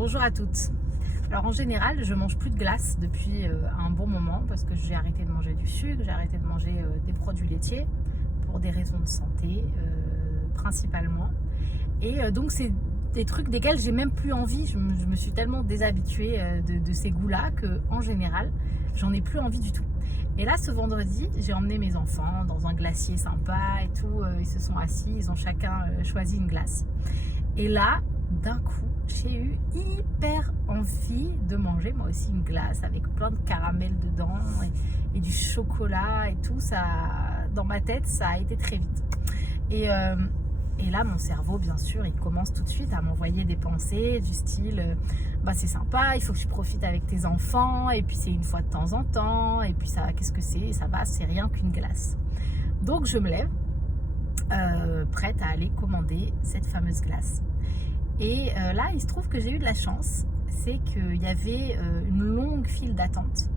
Bonjour à toutes. Alors en général, je mange plus de glace depuis un bon moment parce que j'ai arrêté de manger du sucre, j'ai arrêté de manger des produits laitiers pour des raisons de santé principalement. Et donc c'est des trucs desquels j'ai même plus envie. Je me suis tellement déshabituée de ces goûts-là que en général, j'en ai plus envie du tout. Et là, ce vendredi, j'ai emmené mes enfants dans un glacier sympa et tout. Ils se sont assis, ils ont chacun choisi une glace. Et là, d'un coup, j'ai eu hyper envie de manger moi aussi une glace avec plein de caramel dedans et du chocolat et tout. Ça, dans ma tête, ça a été très vite. Et là, mon cerveau, bien sûr, il commence tout de suite à m'envoyer des pensées du style bah, c'est sympa, il faut que tu profites avec tes enfants, et puis c'est une fois de temps en temps, et puis ça, qu'est-ce que c'est? Ça va, c'est rien qu'une glace. Donc, je me lève, prête à aller commander cette fameuse glace. Et là, il se trouve que j'ai eu de la chance, c'est qu'il y avait une longue file d'attente.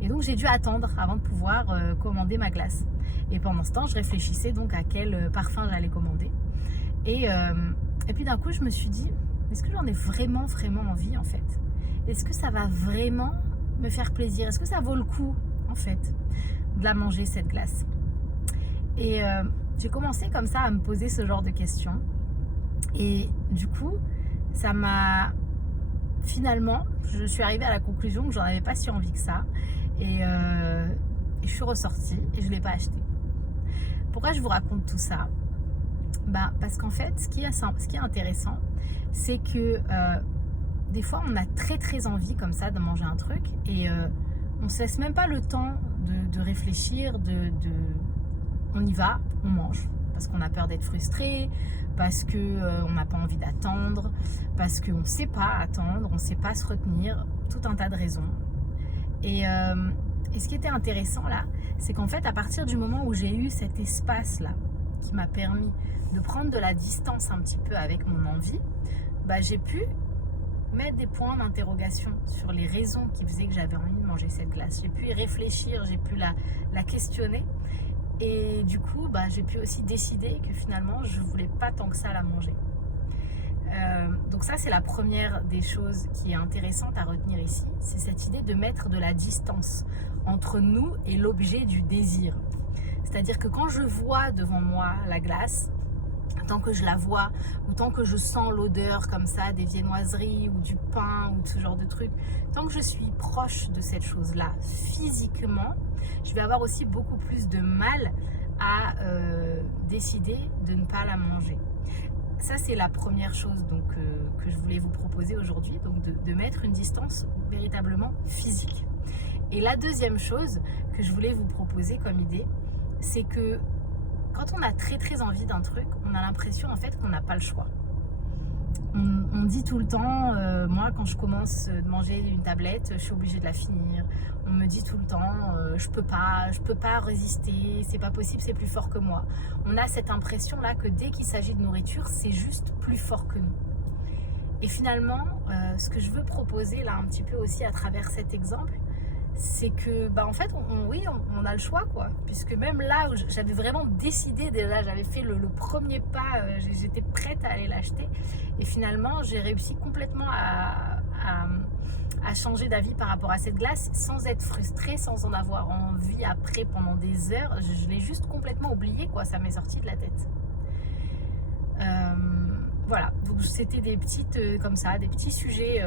Et donc, j'ai dû attendre avant de pouvoir commander ma glace. Et pendant ce temps, je réfléchissais donc à quel parfum j'allais commander. Et puis d'un coup, je me suis dit, est-ce que j'en ai vraiment envie en fait? Est-ce que ça va vraiment me faire plaisir? Est-ce que ça vaut le coup en fait de la manger cette glace? Et j'ai commencé comme ça à me poser ce genre de questions. Et du coup, ça m'a... Finalement, je suis arrivée à la conclusion que j'en avais pas si envie que ça. Et je suis ressortie et je ne l'ai pas acheté. Pourquoi je vous raconte tout ça? Ben, parce qu'en fait, ce qui est intéressant, c'est que des fois, on a très envie comme ça de manger un truc et on ne se laisse même pas le temps de réfléchir, on y va, on mange. Parce qu'on a peur d'être frustré, parce qu'on n'a pas envie d'attendre, parce qu'on ne sait pas attendre, on ne sait pas se retenir, tout un tas de raisons. Et ce qui était intéressant là, c'est qu'en fait, à partir du moment où j'ai eu cet espace-là, qui m'a permis de prendre de la distance un petit peu avec mon envie, bah, j'ai pu mettre des points d'interrogation sur les raisons qui faisaient que j'avais envie de manger cette glace. J'ai pu y réfléchir, j'ai pu la questionner. Et du coup, bah, j'ai pu aussi décider que finalement, je ne voulais pas tant que ça la manger. Donc ça, c'est la première des choses qui est intéressante à retenir ici. C'est cette idée de mettre de la distance entre nous et l'objet du désir. C'est-à-dire que quand je vois devant moi la glace, tant que je la vois, ou tant que je sens l'odeur comme ça des viennoiseries ou du pain ou de ce genre de truc, tant que je suis proche de cette chose-là physiquement, je vais avoir aussi beaucoup plus de mal à décider de ne pas la manger. Ça, c'est la première chose donc, que je voulais vous proposer aujourd'hui, donc de mettre une distance véritablement physique. Et la deuxième chose que je voulais vous proposer comme idée, c'est que quand on a très envie d'un truc, on a l'impression en fait qu'on n'a pas le choix. On dit tout le temps, moi quand je commence de manger une tablette, je suis obligée de la finir. On me dit tout le temps, je peux pas résister, c'est pas possible, c'est plus fort que moi. On a cette impression là que dès qu'il s'agit de nourriture, c'est juste plus fort que nous. Et finalement, ce que je veux proposer là un petit peu aussi à travers cet exemple, c'est que bah en fait on a le choix quoi, puisque même là où j'avais vraiment décidé déjà, j'avais fait le premier pas, j'étais prête à aller l'acheter et finalement j'ai réussi complètement à changer d'avis par rapport à cette glace sans être frustrée, sans en avoir envie après pendant des heures. Je l'ai juste complètement oublié quoi, ça m'est sorti de la tête. Voilà, donc c'était des petites comme ça, des petits sujets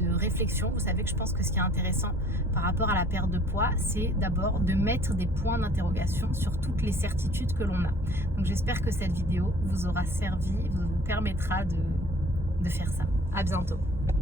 de réflexion. Vous savez que je pense que ce qui est intéressant par rapport à la perte de poids, c'est d'abord de mettre des points d'interrogation sur toutes les certitudes que l'on a. Donc j'espère que cette vidéo vous aura servi, vous permettra de faire ça. À bientôt.